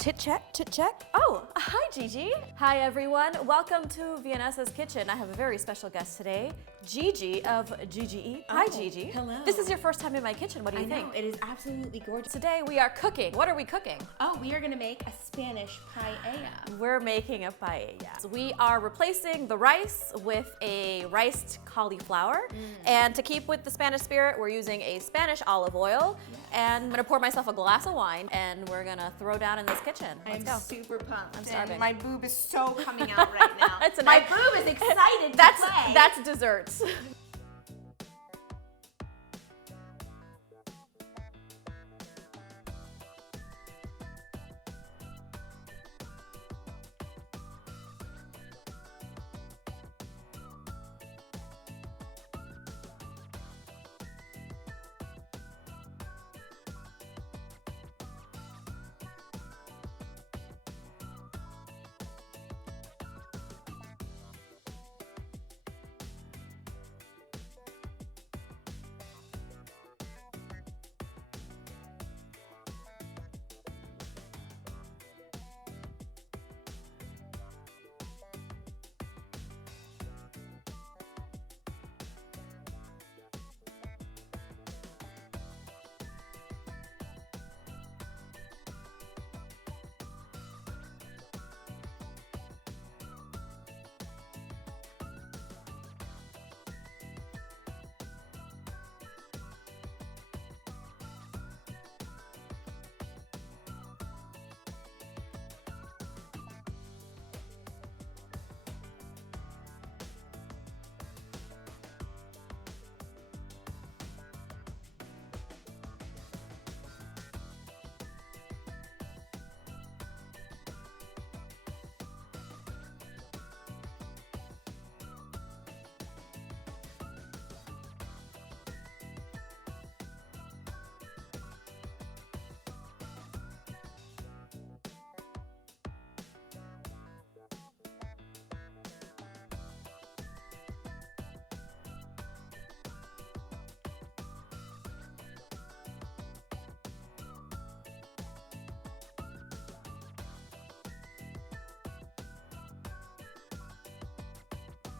Tit check. Oh, hi Gigi. Hi everyone. Welcome to Vianessa's kitchen. I have a very special guest today, GiGi of GiGi. Hi Gigi. Hello. This is your first time in my kitchen. What do you think? I know, it is absolutely gorgeous. Today we are cooking. What are we cooking? Oh, we are gonna make a Spanish paella. We're making a paella. So we are replacing the rice with a riced cauliflower. And to keep with the Spanish spirit, we're using a Spanish olive oil. And I'm gonna pour myself a glass of wine and we're gonna throw down in this kitchen. Let's go. I'm super pumped. I'm starving. My boob is so coming out right now. My boob is excited to play. That's desserts.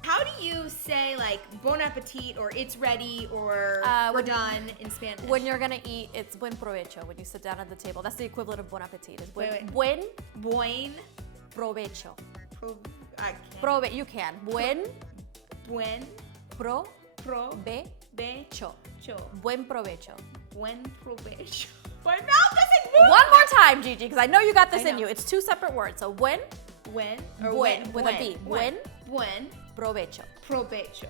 How do you say like bon appetit or it's ready or we're done in Spanish? When you're gonna eat, it's buen provecho. When you sit down at the table, that's the equivalent of bon appetit. It's buen Buen provecho. I can't. You can. Buen Buen provecho. Buen provecho. Buen provecho. My mouth doesn't move. One more time, Gigi, because I know you got this I in know. you. It's two separate words. So buen with a B. Buen provecho. Provecho.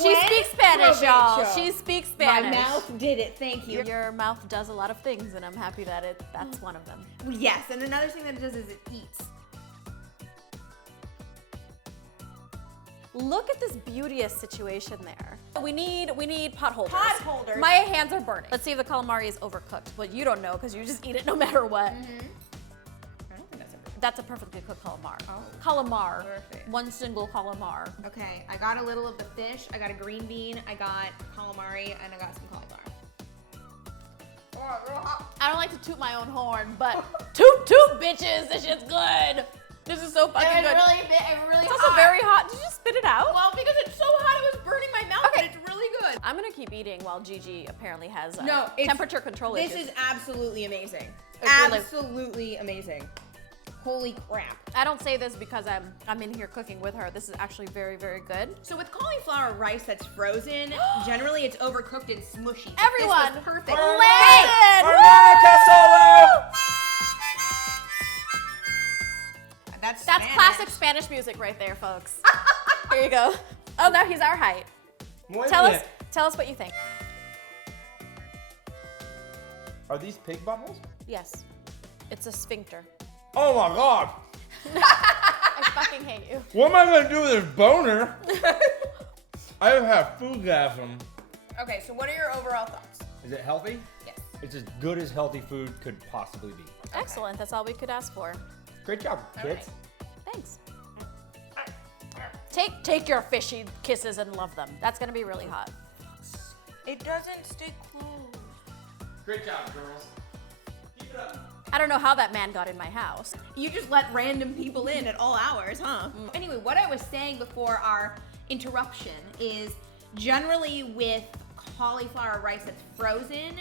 She speaks Spanish, y'all. She speaks Spanish. My mouth did it. Thank you. Your mouth does a lot of things, and I'm happy that that's one of them. Yes, and another thing that it does is it eats. Look at this beauteous situation there. We need pot holders. Pot holders. My hands are burning. Let's see if the calamari is overcooked. But you don't know because you just eat it no matter what. I don't think that's a That's a perfectly cooked calamar. Oh. Calamar. Perfect. One single calamar. Okay, I got a little of the fish, I got a green bean, I got calamari, and I got some cauliflower. I don't like to toot my own horn, but toot toot, bitches. This shit's good. This is so fucking good. It's It's also very hot. Did you just spit it out? Well, because it's so hot, it was burning my mouth, Okay. but it's really good. I'm gonna keep eating while Gigi apparently has No, it's- temperature control This issues. is absolutely amazing. It's really- Absolutely amazing. Holy crap. I don't say this because I'm in here cooking with her. This is actually very, very good. So with cauliflower rice that's frozen, generally it's overcooked and smushy. But Everyone, this was perfect. listen! That's That's Spanish. classic Spanish music right there, folks. Here you go. Oh, now he's our height. Muy Tell bien. us what you think. Are these pig buttholes? Yes, it's a sphincter. Oh my god! I fucking hate you. What am I gonna do with this boner? I have foodgasm. Okay, so what are your overall thoughts? Is it healthy? Yes. It's as good as healthy food could possibly be. Excellent. That's all we could ask for. Great job, kids. Thanks. Take your fishy kisses and love them. That's gonna be really hot. It doesn't stay closed. Great job, girls. Keep it up. I don't know how that man got in my house. You just let random people in at all hours, huh? Anyway, what I was saying before our interruption is generally with cauliflower rice that's frozen,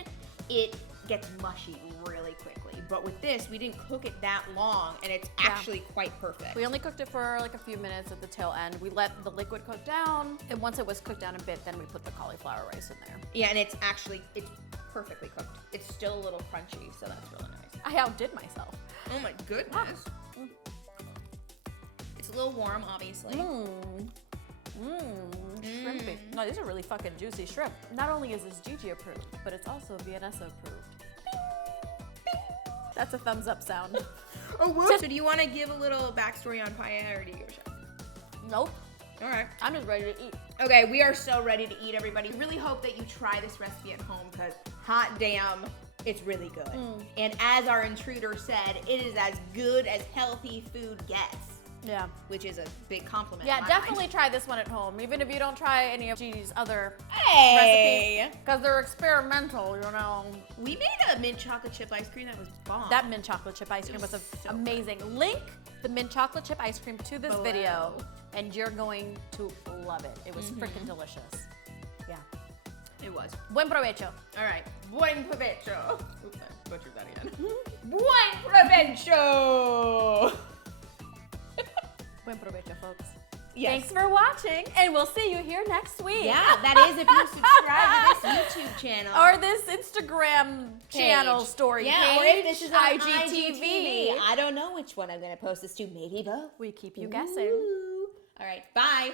it gets mushy really quickly. But with this, we didn't cook it that long, and it's actually quite perfect. We only cooked it for like a few minutes at the tail end. We let the liquid cook down, and once it was cooked down a bit, then we put the cauliflower rice in there. Yeah, and it's perfectly cooked. It's still a little crunchy, so that's really nice. I outdid myself. Oh my goodness. It's a little warm, obviously. Shrimpy. No, these are really fucking juicy shrimp. Not only is this GiGi approved, but it's also Vianessa approved. That's a thumbs up sound. Oh, whoops. So do you want to give a little backstory on paella, or do you give a shot? Nope. All right. I'm just ready to eat. Okay, we are so ready to eat, everybody. Really hope that you try this recipe at home, because hot damn, it's really good. And as our intruder said, it is as good as healthy food gets. Yeah. Which is a big compliment. Yeah, in my definitely mind. try this one at home, even if you don't try any of GiGi's other Hey! recipes, because they're experimental, you know. We made a mint chocolate chip ice cream that was bomb. That mint chocolate chip ice cream was so amazing. Link the mint chocolate chip ice cream to this Below. video, and you're going to love it. It was freaking delicious. Yeah. It was. Buen provecho. All right. Buen provecho. Oops, I butchered that again. Buen provecho! Buen provecho, folks. Yes. Thanks for watching, and we'll see you here next week. Yeah, that is if you subscribe to this YouTube channel. Or this Instagram channel story Yeah, page. or if this is on IGTV. I don't know which one I'm going to post this to. Maybe both. We keep you guessing. Ooh. All right, bye.